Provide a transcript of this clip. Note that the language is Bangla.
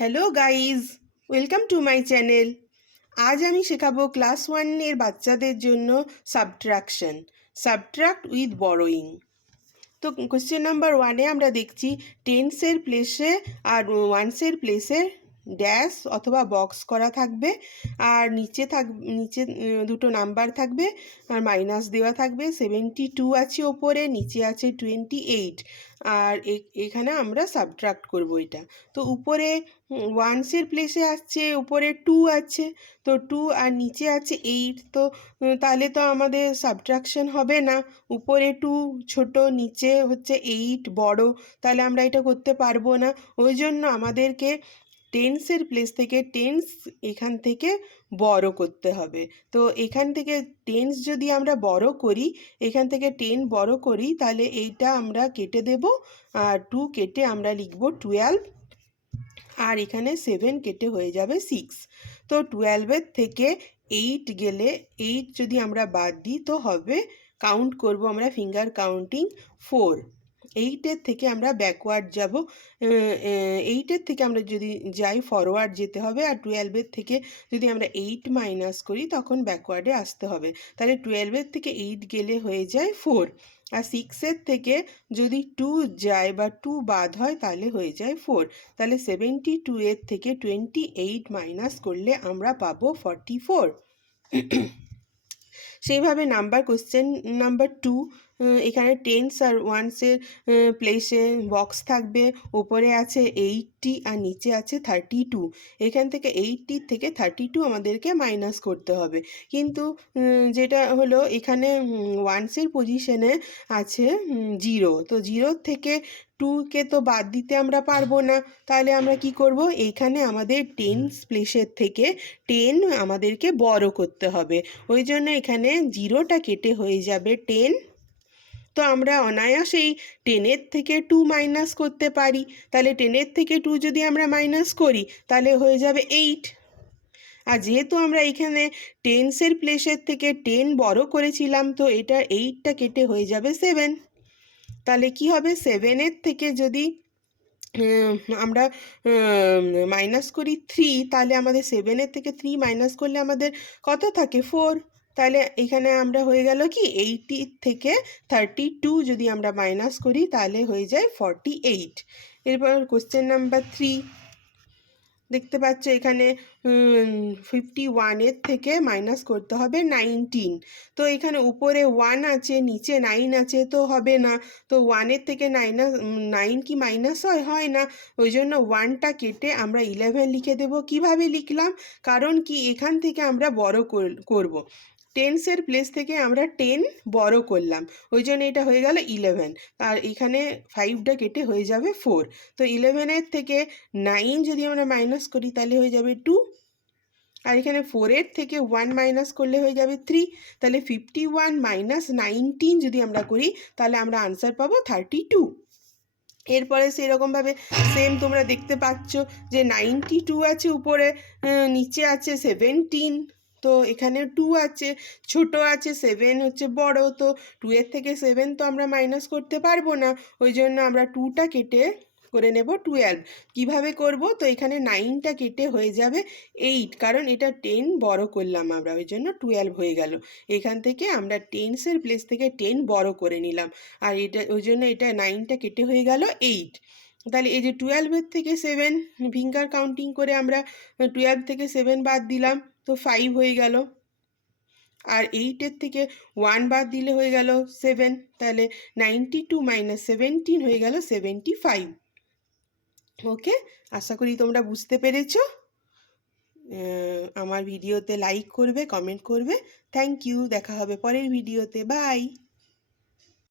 Hello guys, welcome to my channel. আজ আমি শেখাবো ক্লাস 1 এর বাচ্চাদের জন্য সাবট্রাকশন, সাবট্রাক্ট উইথ বরোয়িং। তো কোশ্চেন নাম্বার 1-এ আমরা দেখছি টেন্সের প্লেসে আর ওয়ান্সের প্লেসে ড্যাশ অথবা বক্স করা থাকবে, আর নিচে দুটো নাম্বার থাকবে আর মাইনাস দেওয়া থাকবে। 72 আছে ওপরে, নিচে আছে 28, আর এখানে আমরা সাবট্রাক্ট করব এটা। তো উপরে ওয়ান্সের প্লেসে আসছে, উপরে 2 আছে, তো 2 আর নিচে আছে 8, তো তাহলে তো আমাদের সাবট্রাকশন হবে না। উপরে 2 ছোট, নিচে হচ্ছে 8 বড়, তাহলে আমরা এটা করতে পারবো না। ওই জন্য আমাদেরকে টেন্সের প্লেস থেকে টেন্স এখান থেকে বড় করতে হবে। তো এখান থেকে টেন্স যদি আমরা বড় করি, এখান থেকে 10 বড় করি, তাহলে এইটা আমরা কেটে দেব, আর 2 কেটে আমরা লিখব 12, আর এখানে 7 কেটে হয়ে যাবে 6। তো 12-এর থেকে 8 গেলে 8 যদি আমরা বাদ দিই তো হবে, কাউন্ট করব আমরা ফিঙ্গার কাউন্টিং 4। 8-এর থেকে আমরা ব্যাকওয়ার্ড যাব, 8-এর থেকে আমরা যদি যাই ফরওয়ার্ড যেতে হবে, আর 12-এর থেকে যদি আমরা 8 মাইনাস করি তখন ব্যাকওয়ার্ডে আসতে হবে। তাহলে 12-এর থেকে 8 গেলে হয়ে যায় 4, আর 6-এর থেকে যদি 2 যায় বা 2 বাদ হয় তাহলে হয়ে যায় 4। তাহলে 72-এর থেকে 28 মাইনাস করলে আমরা পাবো 44। সেইভাবে কোশ্চেন নাম্বার 2, এখানে টেন্স আর ওয়ান্সের প্লেসে বক্স থাকবে, উপরে আছে 80 আর নিচে আছে 32। এখান থেকে 80 থেকে 32 আমাদেরকে মাইনাস করতে হবে, কিন্তু যেটা হলো এখানে ওয়ান্সের পজিশনে আছে 0, তো 0 থেকে 2কে তো বাদ দিতে আমরা পারবো না। তাহলে আমরা কি করব, এইখানে আমাদের টেন্স প্লেসের থেকে 10 আমাদেরকে বড় করতে হবে। ওই জন্য এখানে 0টা কেটে হয়ে যাবে 10। তো আমরা অনায়াসেই 10-এর থেকে 2 মাইনাস করতে পারি। তাহলে 10-এর থেকে 2 যদি আমরা মাইনাস করি তাহলে হয়ে যাবে 8। আর যেহেতু আমরা এখানে টেন্সের প্লেসের থেকে 10 বড় করেছিলাম, তো এটা 8টা কেটে হয়ে যাবে 7। তাহলে কি হবে, 7-এর থেকে যদি আমরা মাইনাস করি 3, তাহলে আমাদের 7-এর থেকে 3 মাইনাস করলে আমাদের কত থাকে, 4। তাহলে এখানে আমরা হয়ে গেল কি 80 থেকে 32 যদি আমরা মাইনাস করি তাহলে হয়ে যায় 48। এরপর কোশ্চেন নাম্বার 3 দেখতে পাচ্ছ, এখানে 51-এর থেকে মাইনাস করতে হবে 19। তো এখানে উপরে 1 আছে, নিচে 9 আছে, তো হবে না। তো 1-এর থেকে 9 কি মাইনাস হয় না। ওই জন্য 1টা কেটে আমরা 11 লিখে দেব। কিভাবে লিখলাম, কারণ কি এখান থেকে আমরা বড় করব, টেন্সের প্লেস থেকে আমরা 10 বড় করলাম, ওই জন্য এটা হয়ে গেল 11, আর এখানে 5টা কেটে হয়ে যাবে 4। তো 11-এর থেকে 9 যদি আমরা মাইনাস করি তাহলে হয়ে যাবে 2, আর এখানে 4-এর থেকে 1 মাইনাস করলে হয়ে যাবে 3। তাহলে 51 মাইনাস 19 যদি আমরা করি তাহলে আমরা আনসার পাবো 32। এরপরে সেরকমভাবে সেম তোমরা দেখতে পাচ্ছ যে 92 আছে উপরে, নিচে আছে 17, তো এখানে 2 আছে, ছোট আছে, 7 হচ্ছে বড়, তো 2-এর থেকে 7 তো আমরা মাইনাস করতে পারবো না। ওই জন্য আমরা 2টা কেটে করে নেব 12। কিভাবে করব, তো এখানে 9টা কেটে হয়ে যাবে 8, কারণ এটা 10 বড় করলাম আমরা, ওই জন্য 12 হয়ে গেল। এখান থেকে আমরা টেন্সের প্লেস থেকে 10 বড় করে নিলাম, আর এটা ওই জন্য এটা 9টা কেটে হয়ে গেল 8। তাহলে এই যে 12-এর থেকে 7 ফিঙ্গার কাউন্টিং করে আমরা 12 থেকে 7 বাদ দিলাম, তো 5 হয়ে গেল, আর 8-এর থেকে 1 বাদ দিলে হয়ে গেল 7। তাহলে 92 মাইনাস 17 হয়ে গেল 75। ওকে, আশা করি তোমরা বুঝতে পেরেছো। আমার ভিডিওতে লাইক করবে, কমেন্ট করবে। থ্যাংক ইউ, দেখা হবে পরের ভিডিওতে, বাই।